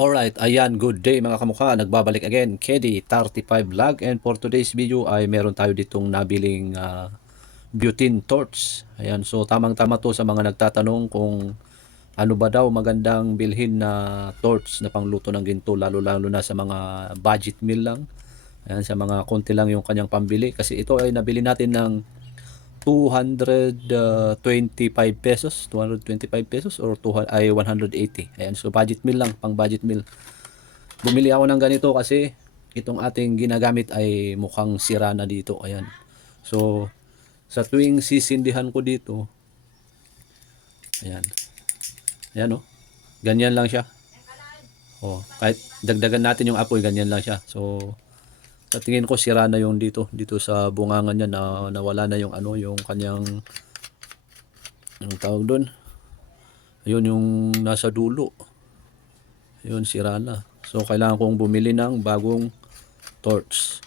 Alright, ayan, good day mga kamukha. Nagbabalik again, KD35 Vlog. And for today's video ay meron tayo ditong nabiling ah, butane torch. Ayan, so tamang-tama to sa mga nagtatanong kung ano ba daw magandang bilhin na torch na pangluto ng ginto, lalo-lalo na sa mga budget meal lang. Ayan, sa mga konti lang yung kanyang pambili. Kasi ito ay nabili natin ng 225 pesos, 225 pesos or 200, ay 180. Ayan, so budget meal lang, pang budget meal. Bumili ako ng ganito kasi itong ating ginagamit ay mukhang sira na dito. Ayan. So sa tuwing sisindihan ko dito, ayan. Ayan oh. Ganyan lang siya. Oh, kahit dagdagan natin yung apoy, ganyan lang siya. So sa tingin ko sira na yung dito dito sa bungangan niya na nawala na yung ano yung kanyang yung tawag doon ayun yung nasa dulo. Ayun sira na. So kailangan kong bumili ng bagong torch.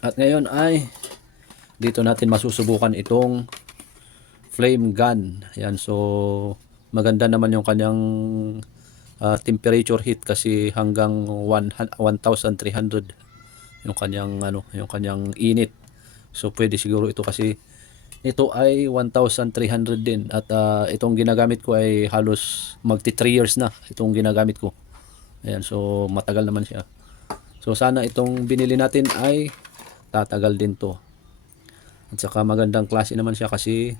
At ngayon ay dito natin masusubukan itong flame gun. Ayan so maganda naman yung kanyang ah, temperature heat kasi hanggang 100 1,300 yung kanyang ano yung kanyang init. So pwede siguro ito kasi ito ay 1,300 din. At ah, itong ginagamit ko ay halos magti 3 years na itong ginagamit ko. Ayan so matagal naman siya. So sana itong binili natin ay tatagal din to. At saka magandang klase naman siya kasi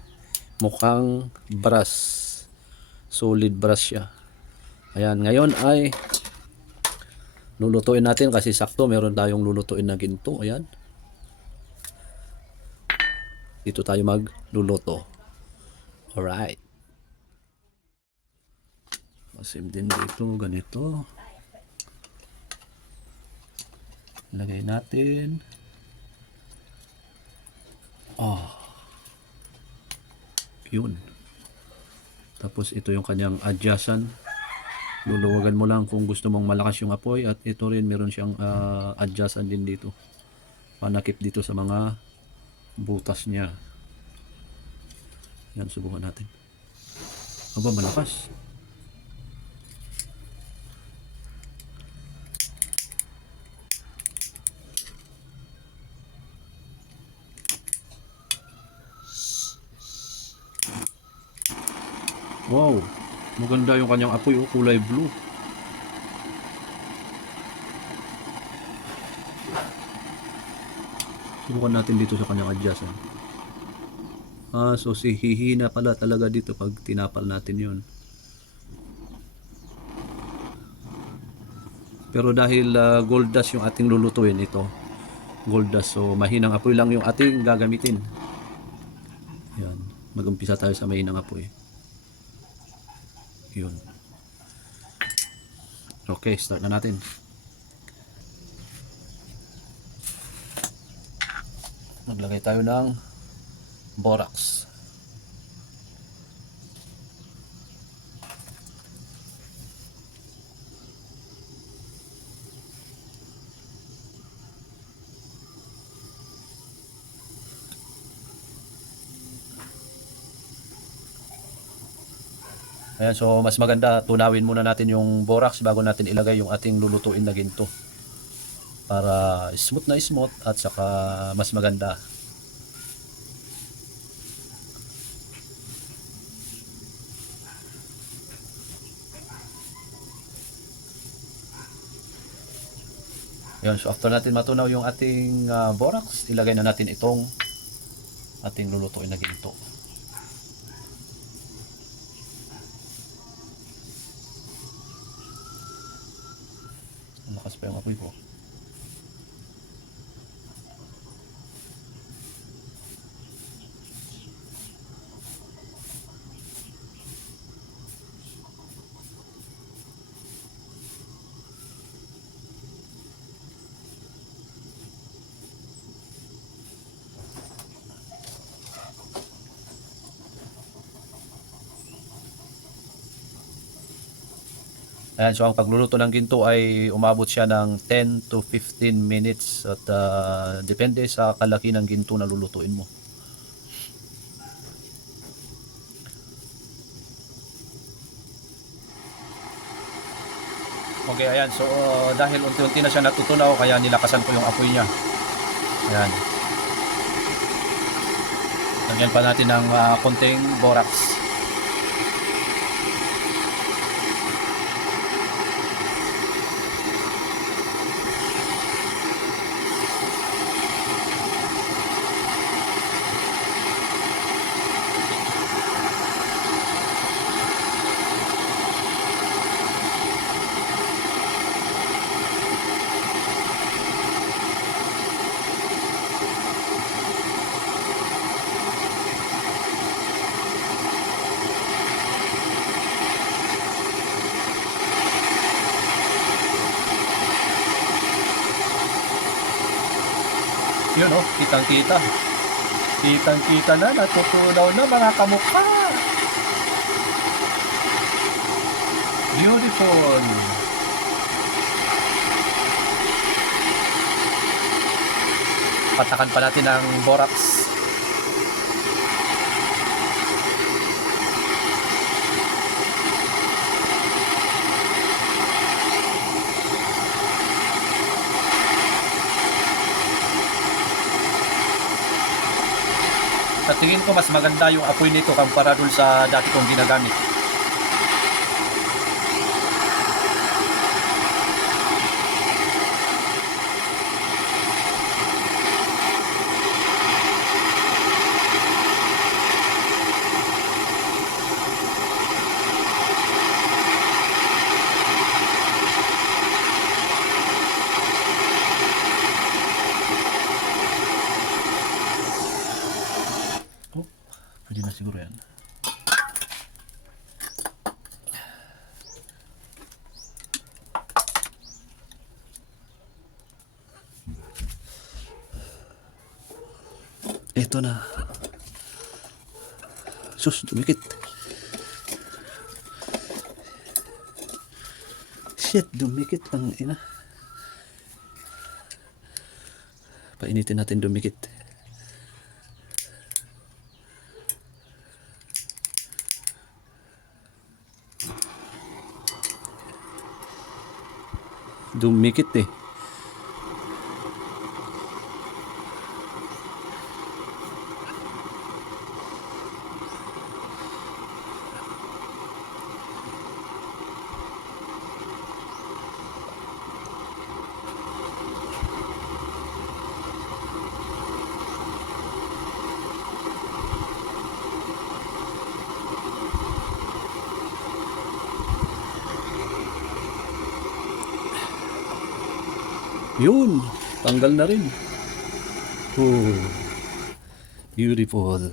mukhang brass. Solid brass siya Ayan, ngayon ay lulutuin natin kasi sakto meron tayong lulutuin na ginto. Ayan. Dito tayo magluluto. Alright. Masim din dito, ganito. Lagay natin. Ah. Yun. Tapos ito yung kanyang adjacent luluwagan mo lang kung gusto mong malakas yung apoy at ito rin meron siyang uh, adjustan din dito. Panakip dito sa mga butas niya. Yan subukan natin. Aba malakas. Wow Maganda yung kanyang apoy, oh, kulay blue. Subukan natin dito sa kanyang adjacent. Ah, so si hihina pala talaga dito pag tinapal natin yun. Pero dahil uh, gold dust yung ating lulutuin ito, gold dust, so mahinang apoy lang yung ating gagamitin. Yan, mag-umpisa tayo sa mahinang apoy. Yun. Okay, start na natin. Maglagay tayo ng borax. Ayan, so mas maganda tunawin muna natin yung borax bago natin ilagay yung ating lulutuin na ginto. Para smooth na smooth at saka mas maganda. Ayan, so after natin matunaw yung ating uh, borax, ilagay na natin itong ating lulutuin na ginto. Lakas pa yung apoy ko. Ayan, so ang pagluluto ng ginto ay umabot siya ng 10 to 15 minutes at ah, depende sa kalaki ng ginto na lulutuin mo. Okay, ayan. So, uh, dahil unti-unti na siya natutunaw, kaya nilakasan ko yung apoy niya. Ayan. Lagyan pa natin ng uh, konting borax. Yun oh, kitang-kita. Kitang-kita na, natutunaw na mga kamukha. Beautiful. Patakan pa natin ng borax. Sa tingin ko mas maganda yung apoy nito kumpara dun sa dati kong ginagamit. Oh, pwede na siguro yan. Ito na. Sus, dumikit. Shit, dumikit ang ina. Painitin natin dumikit. Dumikit eh. Yun, tanggal na rin. Oh, beautiful.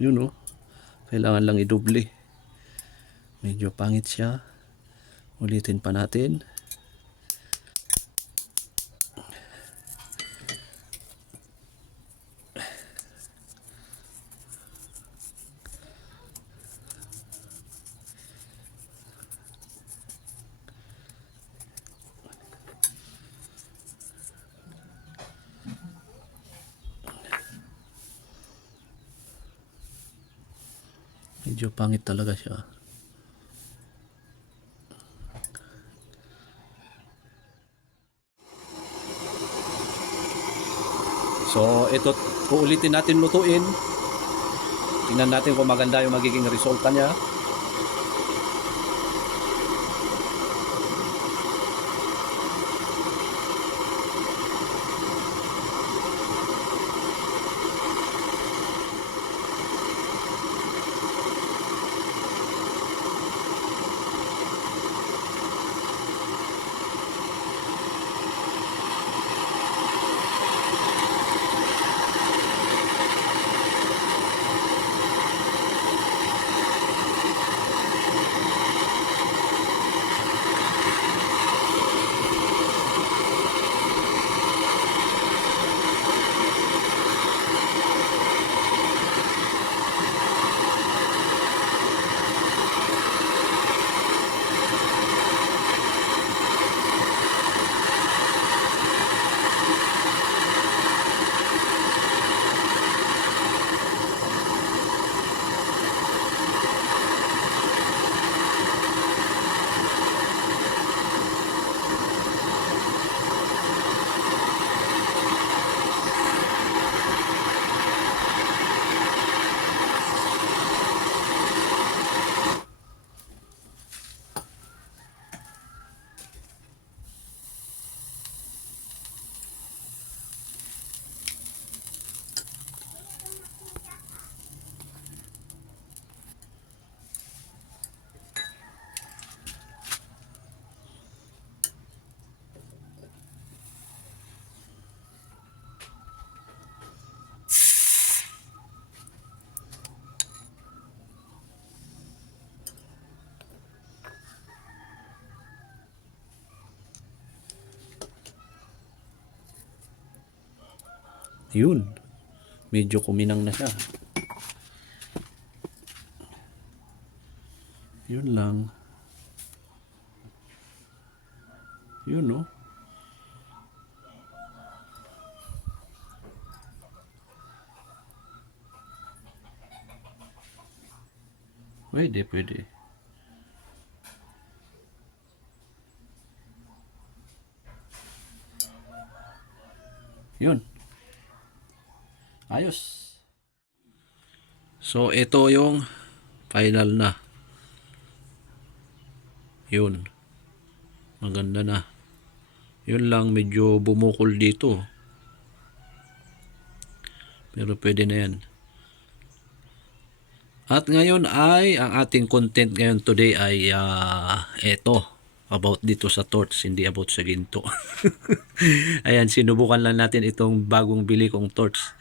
Yun oh. Kailangan lang idoble. Medyo pangit siya. Ulitin pa natin. Medyo pangit talaga siya. So, ito, uulitin natin lutuin. Tingnan natin kung maganda yung magiging resulta niya. Yun. Medyo kuminang na siya. Yun lang. Yun no. Pwede, pwede. Yun. Ayos. So, ito yung final na. Yun. Maganda na. Yun lang, medyo bumukol dito. Pero pwede na yan. At ngayon ay, ang ating content ngayon today ay ah, eto. About dito sa torch, hindi about sa ginto. Ayan, sinubukan lang natin itong bagong bili kong torch.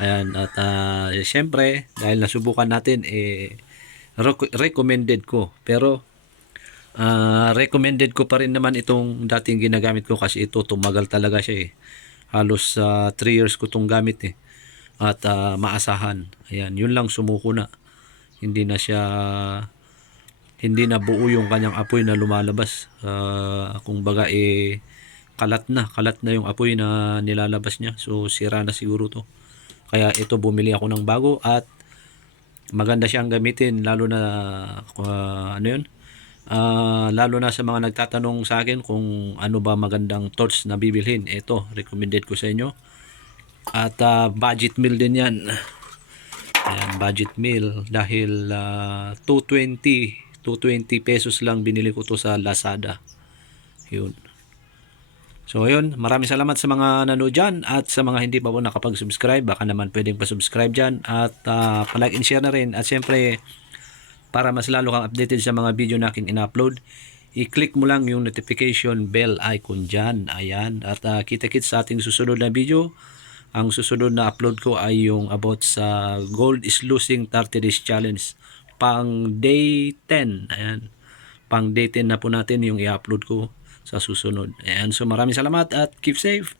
Ayan, at ah, syempre, dahil nasubukan natin, eh, rec- recommended ko. Pero, ah, recommended ko pa rin naman itong dating ginagamit ko kasi ito, tumagal talaga siya eh. Halos 3 years ko itong gamit eh. At ah, maasahan. Ayan, yun lang sumuko na. Hindi na siya hindi na buo yung kanyang apoy na lumalabas. Ah, kung baga eh kalat na, kalat na yung apoy na nilalabas niya. So sira na siguro to. Kaya ito bumili ako ng bago at maganda siyang gamitin lalo na ah, ano yun? Ah, lalo na sa mga nagtatanong sa akin kung ano ba magandang torch na bibilhin. Ito, recommended ko sa inyo. At ah, budget meal din yan. Ayan, budget meal dahil ah, 220 220 pesos lang binili ko to sa Lazada. Yun. So ayun, maraming salamat sa mga nanood dyan at sa mga hindi pa po nakapag-subscribe, baka naman pwedeng pa-subscribe dyan at ah, pa-like and share na rin at syempre para mas lalo kang updated sa mga video na aking in-upload, i-click mo lang yung notification bell icon dyan. Ayan. At ah, kita-kits sa ating susunod na video. Ang susunod na upload ko ay yung about sa Gold is Losing 30 Days Challenge. Pang day 10. Ayan. Pang day 10 na po natin yung i-upload ko sa susunod. Ayan. So maraming salamat at keep safe.